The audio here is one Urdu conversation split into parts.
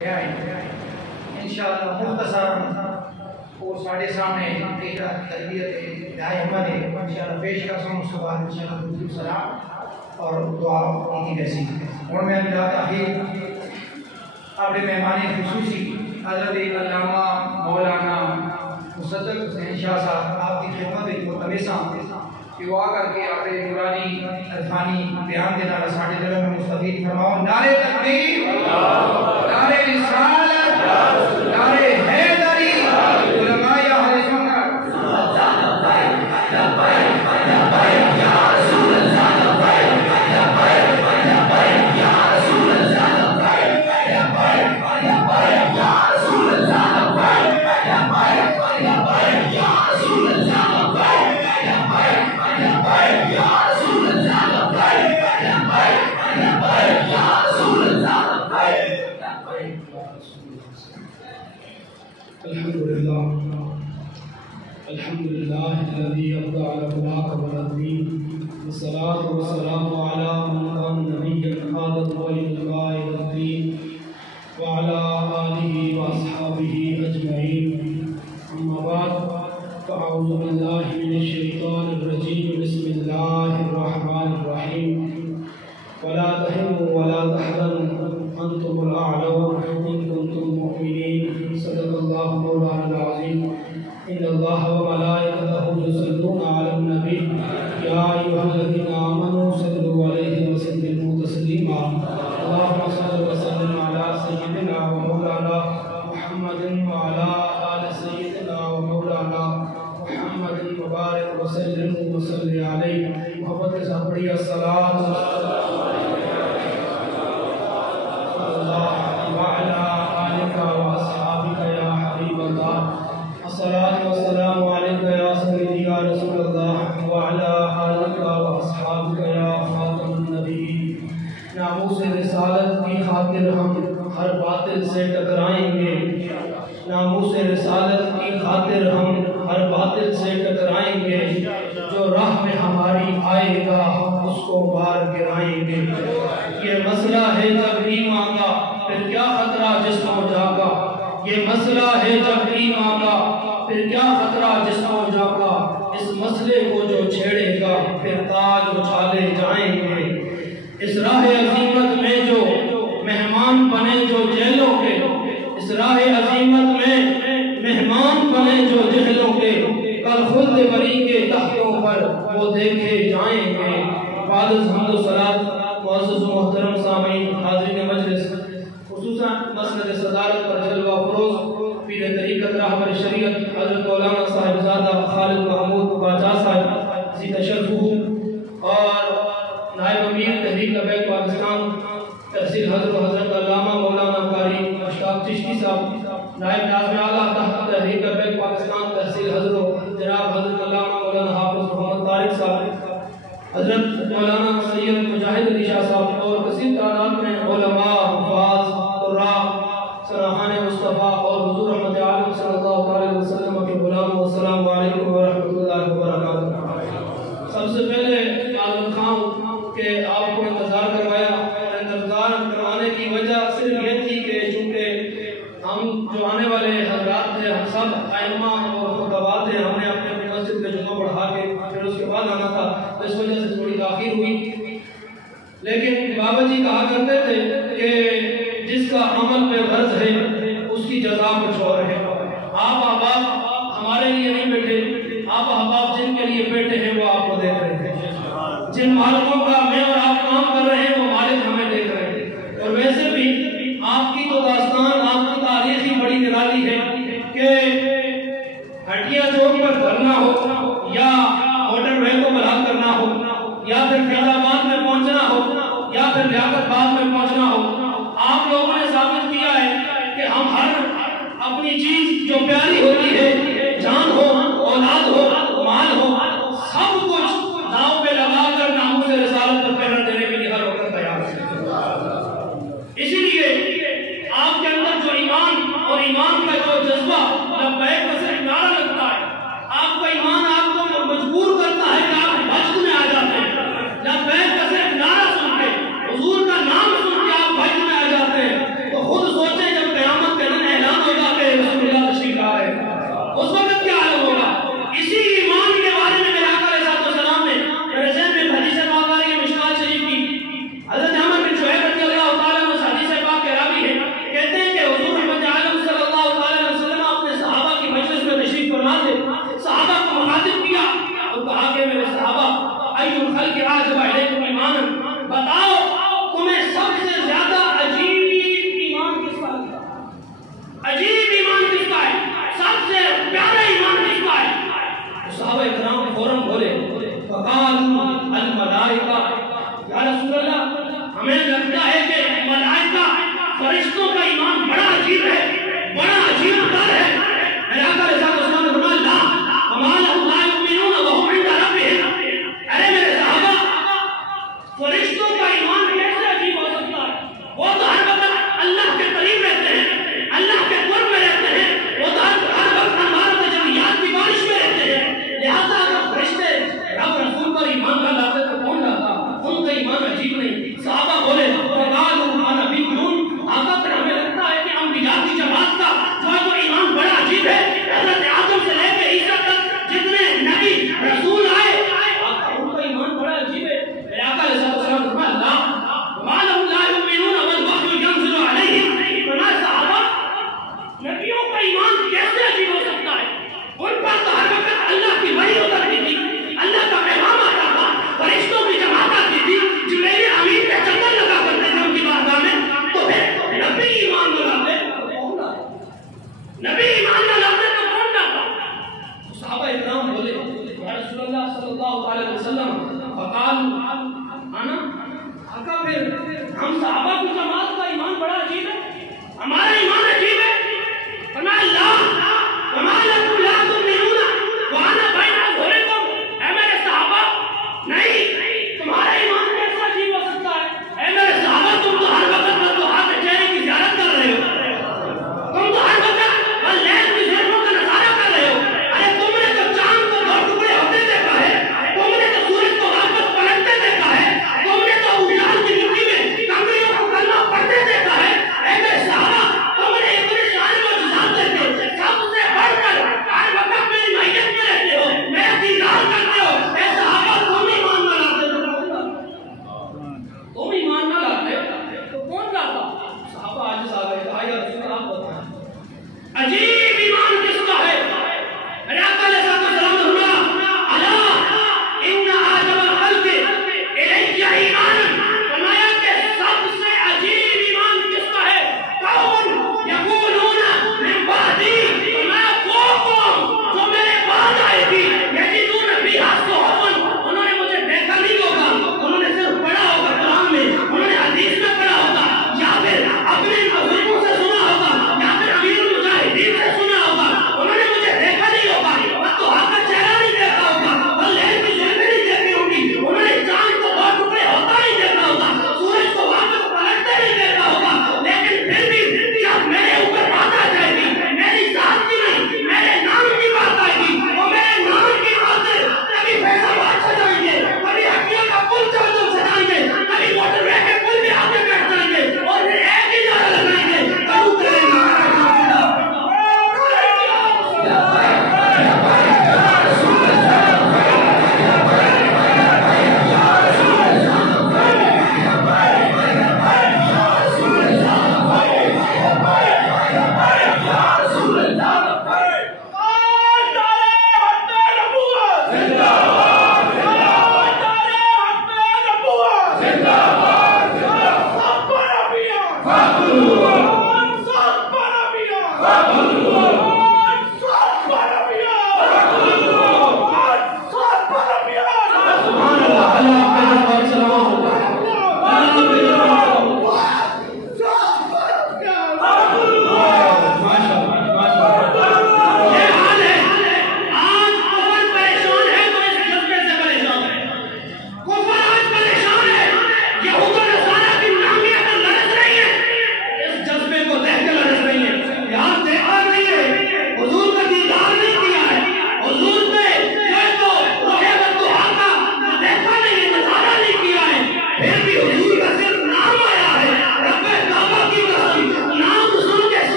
انشاءاللہ مختصر وہ ساڑھے سامنے ایک تربیت دائمہ نے انشاءاللہ پیش کر سوں، اس کے بعد انشاءاللہ درود سلام اور دعا کی ویسی اور میں اللہ تاہیر اپنے مہمان خصوصی حضرت علامہ مولانا مصدق حسین شاہ صاحب آپ کی خدمت کو ہمیشہ دعا کر کے اپنے نورانی عرفانی بیان دینا ساڑھے دلوں میں مستفید فرماؤ۔ نعرہ تکبیر، نعرہ رسالت، نعرہ حیدری، علماء اہل سنت، لبیک لبیک لبیک یا رسول اللہ، لبیک لبیک لبیک یا رسول اللہ، لبیک لبیک لبیک یا رسول اللہ، لبیک لبیک لبیک یا رسول اللہ، لبیک لبیک یا رسول اللہ، لبیک لبیک یا رسول اللہ، لبیک لبیک یا رسول اللہ۔ الحمدللہ الذي ابدع الأخلاق والدين والصلاة والسلام على من كان نبيا خالد وللقاء والدين وعلى آله وأصحابه أجمعين، أما بعد فأعوذ بالله من الشيطان الرجيم، بسم الله الرحمن الرحيم، ولا تهنوا ولا تحزنوا أنتم الأعلون إن كنتم مؤمنين، صدق الله مولانا العظيم۔ إن الله وملائكته يصلون على النبي يا أيها الذين آمنوا صلوا عليه وسلموا تسليما، اللهم صل وسلم على سيدنا ومولانا محمد وعلى آل سيدنا ومولانا محمد وبارك وسلم وصل عليه محبت سے پڑھی الصلاة وعلى آلك وأصحابك يا حبيب الله، الصلاة والسلام عليك يا سيدي يا رسول الله وعلى آلك وأصحابك يا خاتم النبيين۔ ناموس رسالت کی خاطر ہم ہر باطل سے ٹکرائیں گے، ناموس رسالت کی خاطر ہم ہر باطل سے ٹکرائیں گے، جو راہ میں ہماری آئے گا ہم اس کو بار گرائیں گے۔ یہ مسئلہ ہے جب ایمان کا پھر کیا خطرہ جسم و جاں کا، یہ مسئلہ ہے جب ایمان کا پھر کیا خطرہ جسم و جاں کا، اس مسئلے کو جو چھیڑے گا پھر تاج اچھالے جائیں گے۔ اس راہ عظیمت میں جو مہمان بنے جو جہلوں کے، اس راہ عظیمت میں مہمان بنے جو جہلوں کے، کل خلد بری کے تختوں پر وہ دیکھے جائیں گے۔ بعد از حمد و صلاۃ معزز و محترم سامعین حاضرین مجلس، خصوصاً مسند صدارت پر جلوہ فروز پیر طریقت راہبر شریعت حضرت مولانا صاحبزادہ خالد محمود باجا صاحب ذی تشرف اور نائب امیر تحریک لبیک پاکستان تحصیل حضرت علامہ مولانا قاری اشفاق چشتی صاحب، نائب ناظم اعلیٰ تحت تحریک لبیک پاکستان تحصیل حضرت جناب حضرت علامہ مولانا حافظ محمد طارق صاحب، حضرت مولانا سید مجاہد علی شاہ صاحب اور کثیر تعداد میں علماء، حفاظ، قراء، سراحان مصطفیٰ اور حضور رحمت عالم صلی اللہ علیہ وسلم کے غلام، السلام علیکم ورحمۃ اللہ وبرکاتہ۔ سب سے پہلے عالم خان کہ آپ کو انتظار کروایا، انتظار کروانے کی وجہ صرف یہ تھی کہ چونکہ ہم جو آنے والے حضرات تھے، ہم سب ائمہ اور خطباء تھے، ہم نے اپنے مسجد میں جمعہ پڑھا کے پھر اس کے بعد آنا تھا، تو اس وجہ سے تھوڑی تاخیر ہوئی۔ لیکن بابا جی کہا کرتے تھے کہ جس کا عمل میں غرض ہے اس کی جزا کچھ اور ہے۔ آپ احباب ہمارے لیے نہیں بیٹھے، آپ احباب جن کے لیے بیٹھے ہیں وہ آپ کو دیکھ رہے ہیں، جن مالکوں کا میں اور آپ کام کر رہے ہیں وہ مالک ہمیں دیکھ رہے ہیں۔ اور ویسے بھی آپ کی تو داستان، آپ کی تاریخ ہی بڑی نرالی ہے کہ ہٹیا چوک پر دھرنا ہو یا موٹر وے کو بلند کرنا ہو یا پھر فیض آباد میں پہنچنا ہو یا پھر لیاقت باد میں پہنچنا ہو، آپ لوگوں نے ثابت کیا ہے کہ ہم ہر اپنی چیز جو پیاری ہوتی ہے، جان ہو، اولاد ہو، مال ہو، سب کچھ داؤ پہ لگا کر ناموس رسالت پر پہرا دینے کے لیے ہر وقت تیار ہے۔ اسی لیے آپ کے اندر جو ایمان اور ایمان کا جو جذبہ لبیک کا صرف نعرہ لگتا ہے، آپ کا ایمان آپ کو مجبور کرتا ہے کہ آپ بھجن میں آ جاتے ہیں۔ لبیک کا صرف نعرہ سن کے، حضور کا نام سن کے آپ بھجن میں آ جاتے ہیں۔ تو خود سوچیں جب ایمان بڑا عجیب ہے، بڑا عجیب در ہے. میرے آقا علیہ السلام نے فرمایا لا وما لهم لا يؤمنون وهم عند ربهم. ارے میرے صحابہ، فرشتوں کا ایمان کیسے عجیب ہو سکتا ہے؟ وہ تو ہر وقت اللہ کے قریب رہتے ہیں، اللہ کے قرب میں رہتے ہیں، وہ تو ہر وقت ہمارے جمعیات کی بارش میں رہتے ہیں. لہذا اگر فرشتے رب رسول پر ایمان نہ لاتے تو کون لاتا؟ ان کا ایمان عجیب نہیں. صحابہ بولے فقالوا انا بکرون. آقا پھر ہمیں لگتا ہے کہ انبیاء کی جماعت کا جو ہے وہ ایمان بڑا عجیب ہے. حضرت آدم سے لے کے عیسیٰ تک جتنے نبی رسول آئے ان کا ایمان بڑا عجیب ہے. میرے آقا علیہ السلام نے فرمایا لا وما لهم لا يؤمنون والوحي ينزل عليهم. فرمایا صحابہ، نبیوں کا ایمان کیسے عجیب ہو سکتا ہے؟ ان پر تو ہر وقت اللہ کی وحی اترتی تھی، اللہ کا پیغام آتا تھا، فرشتوں کی جماعت آتی تھی، جبرائیل امین کے چکر لگا کرتے تھے ان کی بارگاہ میں. تو پھر نبی ایمان نہ لاتے تو کون لاتا؟ نبی ایمان نہ لاتے تو کون لاتا؟ صحابہ اکرام بولے یا رسول اللہ صلی اللہ علیہ وسلم فقال انا. آقا پھر ہم صحابہ کی جماعت کا ایمان بڑا عجیب ہے، ہمارا ایمان عجیب ہے. فرمایا لا وما لكم لا تؤمنون وانا بين اظهركم. اے میرے صحابہ، نہیں، تمہارا ایمان کیسا عجیب ہو سکتا ہے؟ اے میرے صحابہ، تم تو ہر وقت فتوحات چہرے کی زیارت کر رہے ہو، تم تو ہر وقت لیل کی زلفوں کا نظارہ کر رہے ہو. ارے تم نے تو چاند کو دو ٹکڑے ہوتے دیکھا ہے، تم نے تو سورج کو واپس پلٹتے دیکھا ہے، تم نے تو اجال کی مٹی میں کنکریوں کو کلمہ پڑھتے دیکھا ہے. اے میرے صحابہ، تم نے اتنے سارے معجزات دیکھے، سب سے بڑھ کر ہر وقت میری معیت میں رہتے ہو، میرا دیدار کرتے ہو. اے صحابہ، تم ایمان نہ لاتے تو کون لاتا؟ تم ایمان نہ لاتے تو کون لاتا؟ صحابہ آج آ گئے، آیا رسول اللہ آپ بتائیں عجیب ایمان کس کا ہے؟ میرے آقا علیہ السلام نے فرمایا الا ان اعجب الخلق الی ایمان. فرمایا کہ سب سے عجیب ایمان کس کا ہے؟ قوم یقولون من بعدی. فرمایا وہ قوم جو میرے بعد آئے گی یجدون فیہا صحفا. انہوں نے مجھے دیکھا نہیں ہوگا، انہوں نے صرف پڑھا ہوگا قرآن میں، انہوں نے حدیث میں پڑھا ہوگا، یا پھر اپنے بزرگوں سے سنا ہوگا، یا پھر امیر المجاہدین سے سنا ہوگا. انہوں نے مجھے دیکھا نہیں ہوگا، تو آ کا چہرہ نہیں دیکھا ہوگا، اور لیل کی زلفیں نہیں دیکھی ہوں گی، انہوں نے چاند کو دو ٹکڑے ہوتا نہیں دیکھا ہوگا، سورج کو واپس پلٹتے نہیں دیکھا ہوگا. لیکن پھر بھی جب میرے اوپر بات آ جائے گی، میری ذات کی نہیں، میرے نام کی بات آئے گی، اور میرے نام کی خاطر کبھی فیصلات سجائیں گے، کبھی ہڈیوں کا پل چل سجائیں گے، کبھی موٹر وے کے پل بھی آگے بیٹھ جائیں گے، اور پھر ایک ہی نعرہ لگائیں گے کرو تیرے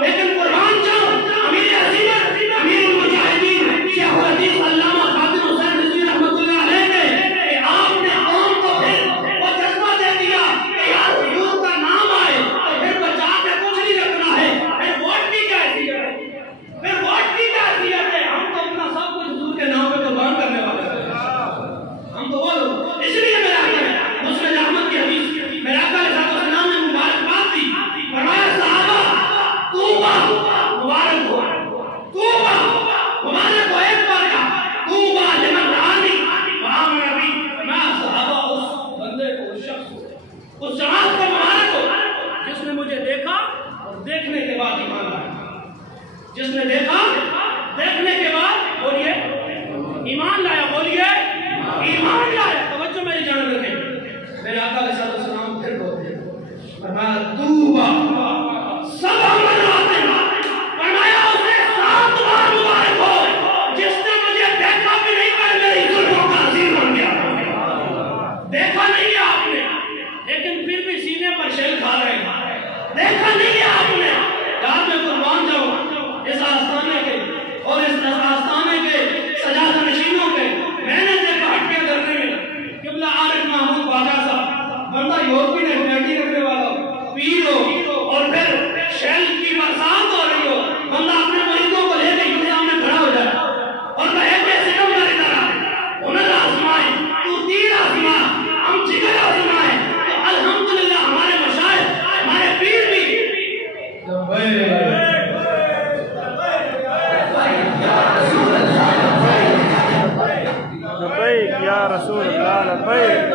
لیکن قربان جاؤ امیر حسین امیر المجاہدین جس نے دیکھا، دیکھنے کے بعد بولیے ایمان لایا، بولیے ایمان لایا۔ توجہ میری جان رکھیں، میرے آقا علیہ السلام پھر بولتے فرمایا توبہ سبع مرات، فرمایا اسے 7 بار مبارک ہو جس نے مجھے دیکھا بھی نہیں پر میری ظلموں کا عظیم بن گیا۔ دیکھا نہیں ہے آپ نے لیکن پھر بھی سینے پر شیل کھا رہے ہیں، دیکھا نہیں ہے آپ نے، یار میں قربان جاؤں اس آستانے کے اور اس آستانے کے سجادہ نشینوں کے، میں نے دیکھا ہٹیاں کرنے میں قبلہ عارف محمود باجا صاحب، بندہ یورپی نیشنلٹی رکھنے والا پیر ہو اور پھر شیل کی برسات ہو رہی ہو، بندہ اپنے مریضوں کو لے کے انتظام میں کھڑا ہو جائے اور کہے کہ سکم جاری طرح انہیں آزمائے، تو تیر آزما، ہم جگر آزمائے، تو الحمدللہ ہمارے مشاہد، ہمارے پیر بھی لبیک یا رسول اللہ، لبیک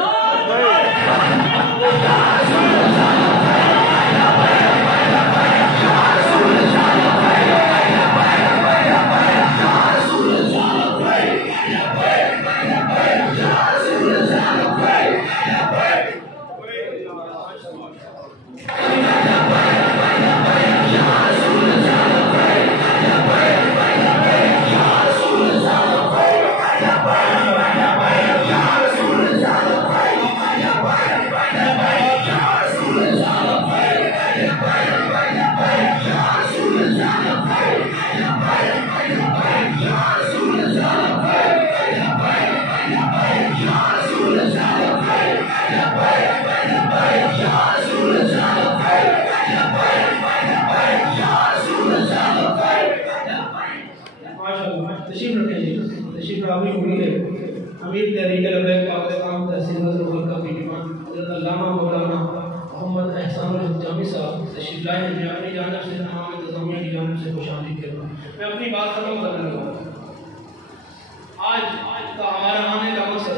تشریف رکھیں جی، تشریف راوی ہوئی ہے امیر تحریک لبیک پاکستان تحصیل نظر ملکہ کی دیوان حضرت علامہ مولانا محمد احسان الجامی صاحب تشریف لائے ہیں، میں اپنی جانب سے تمام انتظامیہ کی جانب سے خوش آمدید کہتا ہوں۔ میں اپنی بات ختم کرنے لگا، آج کا ہمارا آنے کا مقصد،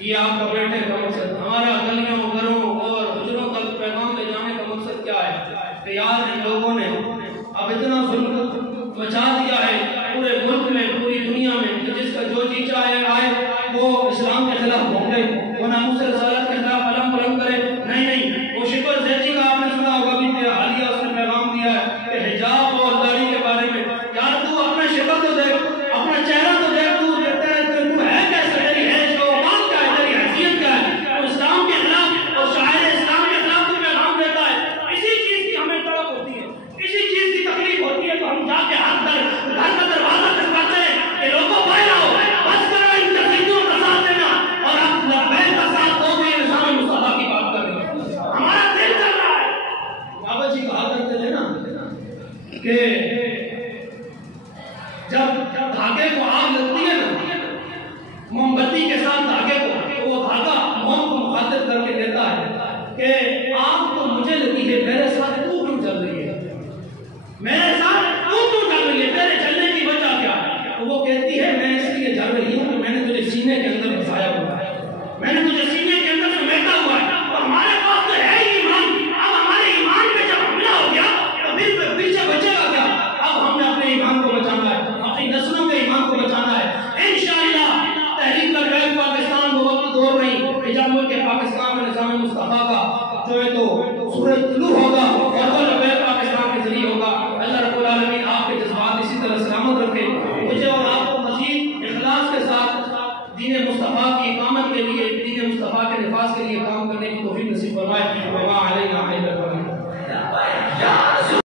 یہ آپ کا بیٹھنے کا مقصد، ہمارا گلیوں گھروں اور حجروں تک پیغام لے جانے کا مقصد کیا ہے کہ یار ان لوگوں نے اب اتنا ظلم مچا دیا ہے پورے ملک میں، پوری دنیا میں، کہ جس کا جو جی چاہے آئے وہ اسلام کے خلاف بھونکے، وہ ناموس رسالت کے خلاف علم بلند کرے۔ نہیں، وہ شکر زیدی کا آپ نے سنا ہوگا بھی حالیہ اس نے پیغام دیا ہے کہ حجاب اور داڑھی کے بارے میں، یار تو اپنا شکل تو دیکھ، اپنا چہرہ تو دیکھ، تو دیکھتا ہے کہ تو ہے کیسے، تیری ہے جو بات کیا ہے، تیری حیثیت کیا ہے، تو اسلام کے خلاف اور شاعر اسلام کے خلاف تو پیغام دیتا ہے۔ اسی چیز کی ہمیں تڑپ ہوتی ہے، اسی چیز کی تکلیف ہوتی ہے، تو ہم جا کے ہاتھ در گھر کا دروازہ کھٹکاتے ہیں کہ لوگوں باہر آؤ، بس کرو ان تکلیفوں کا ساتھ دینا، اور آپ لبیک کا ساتھ دو گے نظام مصطفیٰ کی بات کر رہے ہیں۔ ہمارا دل چل رہا ہے، بابا جی کہا کرتے تھے نا کہ جب دھاگے کو آگ لگتی ہے نا موم بتی کے ساتھ دھاگے کو، تو وہ دھاگا موم کو مخاطب کر کے کہتا ہے کہ آگ تو مجھے لگی ہے، میرے ساتھ تو کیوں چل رہی ہے، میرے ساتھ تو کیوں چل رہی ہے، تیرے چلنے کی وجہ کیا ہے؟ تو وہ کہتی ہے میں اس لیے چل رہی ہوں کہ میں نے تجھے سینے کے اندر بسایا ہوا ہے، میں نے تجھے سینے کے اندر سمیٹا ہوا ہے، تو ہمارے پاس تو ہے ہی ایمان۔ اب ہمارے ایمان پہ جب حملہ ہو گیا تو پھر پیچھے بچے گا کیا؟ اب ہم نے اپنے ایمان کو بچانا ہے، اپنی نسلوں کے ایمان کو بچانا ہے۔ انشاءاللہ تحریک لبیک پاکستان وہ وقت دور نہیں کہ جب ملک پاکستان میں نظام مصطفیٰ کا جو ہے تو سورج طلوع ہوگا اور